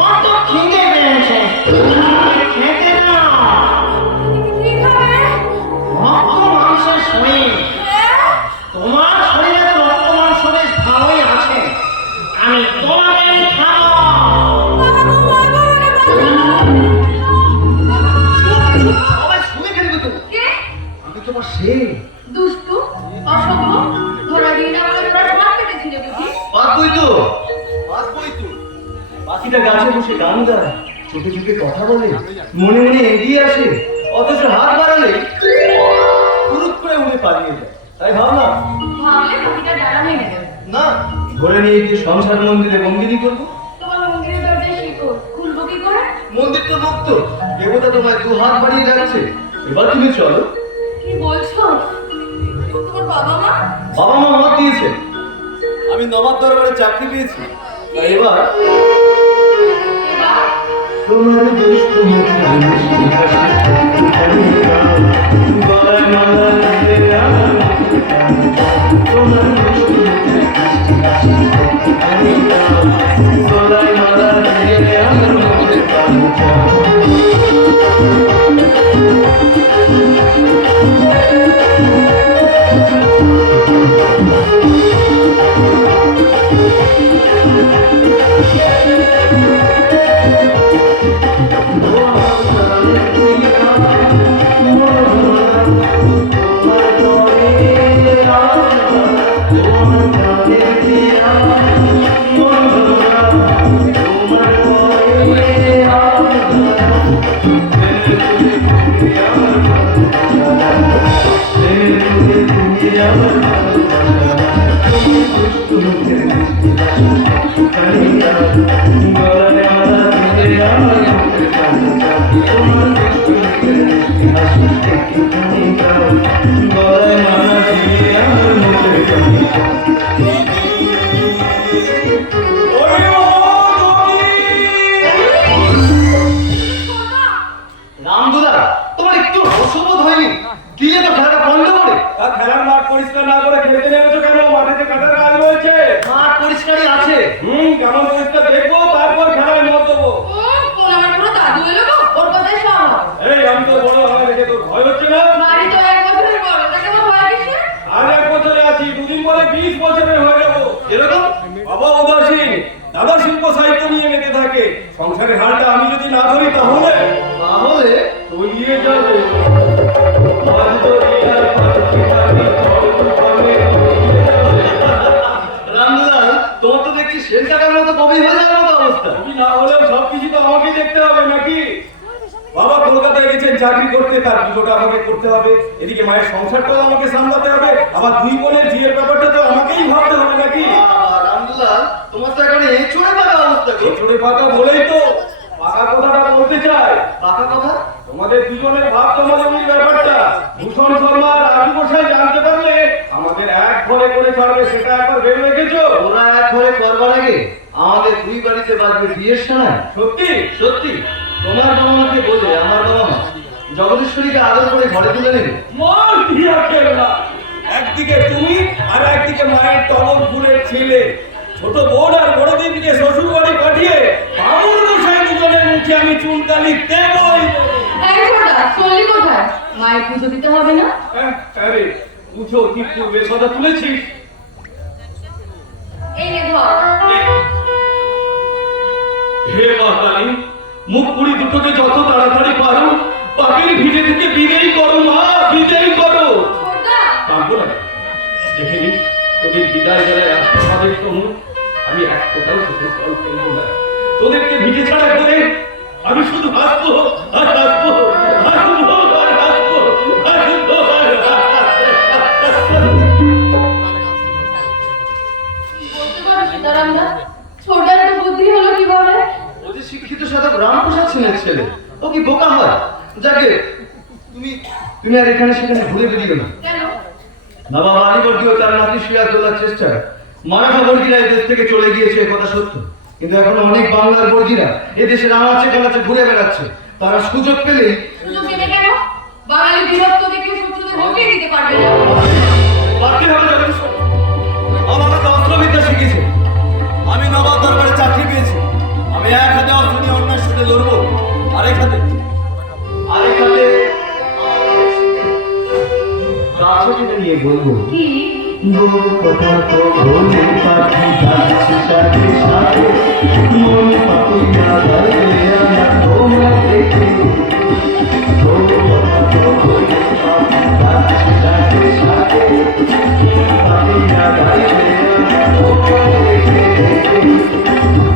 কত খিদে পেয়েছে খেতে খাবে রক্ত মাংসের শরীর। তোমার শরীরে তো রক্ত মাংস বেশ ভালোই আছে। আমি তোমাকে খাব। সবাই শুনে ফেলবে তো। আমি তোমার সে দুষ্টু অসভ্য ঘোড়া দিয়ে না বলে তোরা হাত কেটেছিলে বুঝি? পাতবই তো পাতবই তো? পাখিটা গাছে বসে গান গায় চোখে চোখে কথা বলে মনে মনে এগিয়ে আসে অথচ হাত বাড়ালে পুরুত করে উড়ে পালিয়ে যায়। তাই ভাবলাম যাবে না ধরে নিয়ে গিয়ে সংসার মন্দিরে বন্দিনী করব। মন্দির তো মুক্ত দেবতা তোমায় দু হাত বাড়িয়ে যাচ্ছে এবার তুমি চলো। কি বলছো? তোমার বাবা মা? বাবা মা মত দিয়েছে। আমি নবাব দরবারে চাকরি পেয়েছি। এবার তোমার দুষ্ট মুখে মিষ্টি হাসি, গলায় মালা দিয়ে তোমার দুষ্ট মুখে মিষ্টি হাসি, আমি গলায় মালা দিয়ে আমার মনে প্রাণ Música তোমার তো দেখছি শেষ মতো কবি হয়ে যাওয়ার মতো অবস্থা। তুমি না হলেও সবকিছু তো আমাকেই দেখতে হবে নাকি? বাবা কলকাতায় গেছেন চাকরি করতে তার পুজোটা আমাকে করতে হবে। এদিকে মায়ের সংসারটাও আমাকে সামলাতে হবে। আবার দুই বোনের বিয়ের ব্যাপারটা তো আমাকেই ভাবতে হবে নাকি? তোমার তো এখন এঁচড়ে পাকা অবস্থা ছোটে পাকা বলেই তো পাকা কথাটা বলতে চাই পাকা কথা? তোমাদের দুজনের ভাব তোমাদের ব্যাপারটা ভূষণ শর্মা আর আবু গোসাই জানতে পারলে আমাদের এক ঘরে করে সেটা একবার ভেবে রেখেছো ওরা এক ঘরে করবার আগে আমাদের দুই বাড়িতে বাজবে বিয়ের সময় সত্যি? সত্যি। তোমার বাবা মাকে বলে আমার বাবা মা জগদীশ্বরীকে আদর করে ঘরে তুলে নেবে। মন দিয়া খেলনা একদিকে তুমি আর একদিকে মায়ের টগর ফুলের ছেলে। ছোট বোন আর বড় দিদিকে শ্বশুর বাড়ি পাঠিয়ে বাবুর মশাই দুজনের মুখে আমি চুনকালি দেবই চললি কোথায়? মায়ের পুজো দিতে হবে না? হ্যাঁ, আরে পুজো কি পূর্বের কথা তুলেছিস। নে হে বাঙালি মুখ পুরি দুটোকে যত তাড়াতাড়ি পারো পাখির ভিড়ে থেকে বিদেই করো মা বিদেই করো। পারব না। দেখে নিস তোদের বিদায় বেলায় আশীর্বাদের সময় আমি এক ফোটাও চোখের জল ফেলব না। তোদেরকে ভিটে ছাড়া করে আমি শুধু হাসবো ছোটার বুদ্ধি হলো কীভাবে ও যে শিক্ষিত সাধক রামপ্রসাদ সেনের ছেলে ও কি বোকা হয়? যাকে তুমি তুমি আর এখানে সেখানে ঘুরে বেরিয়ে না কেন? বাবা আলিবর্দীয় তার নাতি সিরাজ তোলার চেষ্টায় মারাঠা বর্গীরা এদেশ থেকে চলে গিয়েছে কথা সত্য। কিন্তু এখন অনেক বাংলার বর্গীরা এদেশের আনাচে কানাচে ঘুরে বেড়াচ্ছে। তারা সুযোগ পেলেই সুযোগ দেবে কেন? বাঙালি দেখে শত্রুদের হুমকি দিতে পারবে না। পারতে হবে আমাকে অস্ত্রবিদ্যা শিখেছে আমি নবাব দরবারে চাকরি পেয়েছি। আমি এক হাতে অর্থনী অন্যের সাথে লড়বো। আরেক হাতে। আরেক হাতে নিয়ে বলব। কি? কথা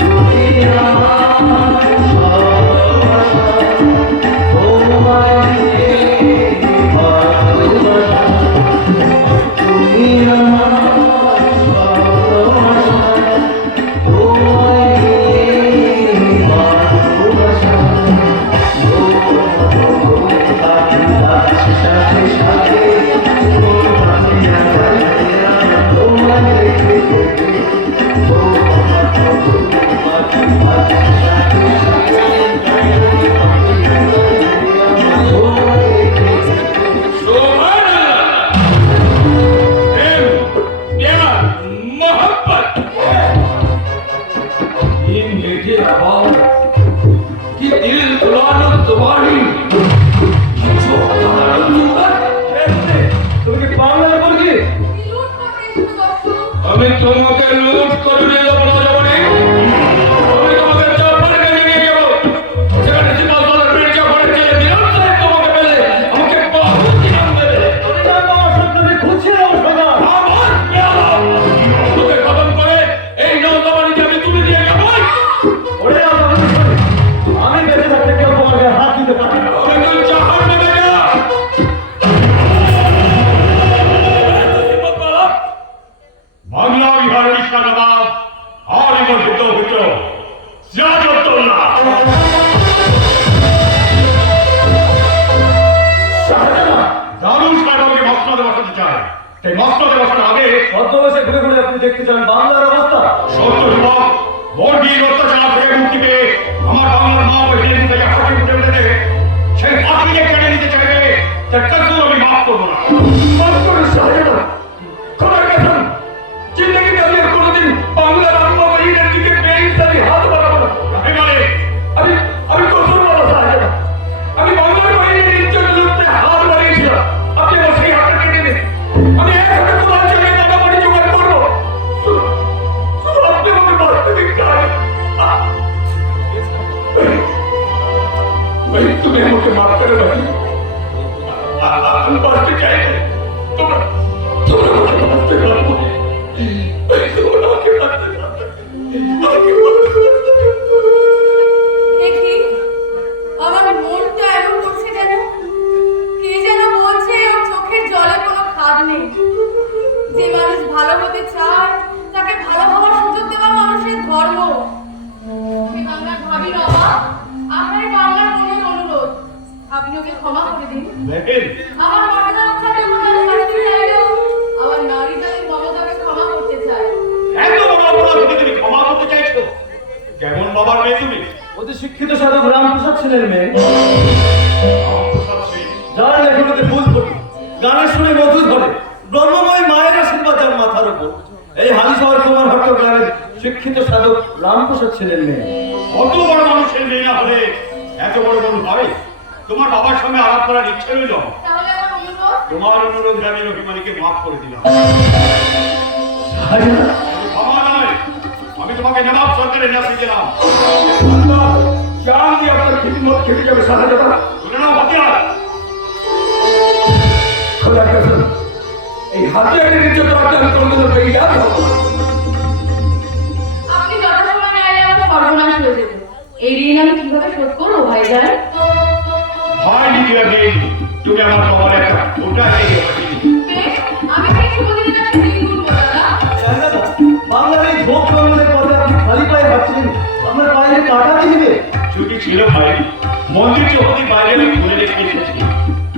তুমি আমার कि दिल बुलानो तुम्हारी जो তুমি কি বাংলার বলছি লুট করতে এসেছো দর্শক আমি তোমাকে লুট করবে সেই মসনদে বসানোর আগে ছদ্মবেশে ঘুরে ঘুরে আপনি দেখতে চান বাংলার অবস্থা। সত্য যুবক বর্গীর অত্যাচার থেকে মুক্তি পেয়ে আমার বাংলার মা ওই দিন থেকে হাসি উঠে উঠেছে সেই পাখিকে কেড়ে নিতে চাইবে তার আমি মাফ করব না। ভাই তুমি আমাকে মাফ করে ভাই আমি বাঁচতে চাই তুমি অতি শিক্ষিত সাধক রামপ্রসাদ ছিলেন মেয়ে। যার লেখনীতে ফুল ফোটে গানের শুনে মধু ধরে ব্রহ্মময় মায়ের আশীর্বাদ যার মাথার উপর। এই হালি শহর কুমার ভট্ট গ্রামের শিক্ষিত সাধক রামপ্রসাদ ছিলেন মেয়ে। অত বড় মানুষের মেয়ে না হলে এত বড় মানুষ পারে তোমার বাবার সঙ্গে আলাপ করার ইচ্ছে রইল? তাহলে আমার অনুরোধ? তোমার অনুরোধ আমি অভিমানীকে মাফ করে দিলাম। তোমাকে নবাব সরকারের নাসি দিলাম। জান দিয়ে আপনার খিদমত খেতে যাবে শাহজাদা শুনে নাও হাতিয়ার খোদা কসম এই হাতিয়ারের ইজ্জত রাখতে আমি কোনোদিনও বেরিয়ে আসব আপনি যথাসময় না এলে আমার সর্বনাশ হয়ে যেত এই ঋণ আমি কীভাবে শোধ করব ভাইজান? ভয় নিতে দিন তুমি আমার তোমার একটা ফোটা দিয়ে ছুটি ছিল ভাই মন্দির চৌহদির বাইরে আমি খুলে রেখে এসেছি।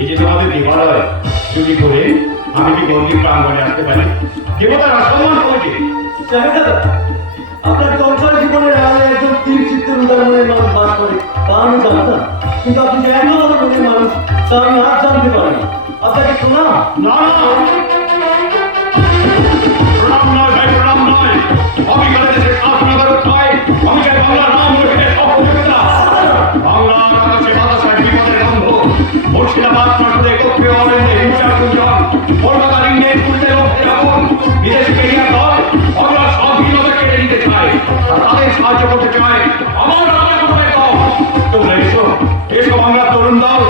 এই যে তোমাদের দেবালয় ছুটি করে আমি কি মন্দির প্রাঙ্গণে আসতে পারি? দেবতার অসম্মান করেছে আপনার জীবনের আড়ালে একজন তীর উদাহরণের মানুষ বাস করে। তা আমি জানতাম কিন্তু আপনি যে এত বড় মনের মানুষ তা আমি আজ জানতে পারি আপনাকে শোনা না না। প্রণাম নয় ভাই প্রণাম নয়। তাদের সাহায্য করতে চায় আমার আপনার কোথায় দাও তোমরা এসো এসো বাংলার তরুণ দাও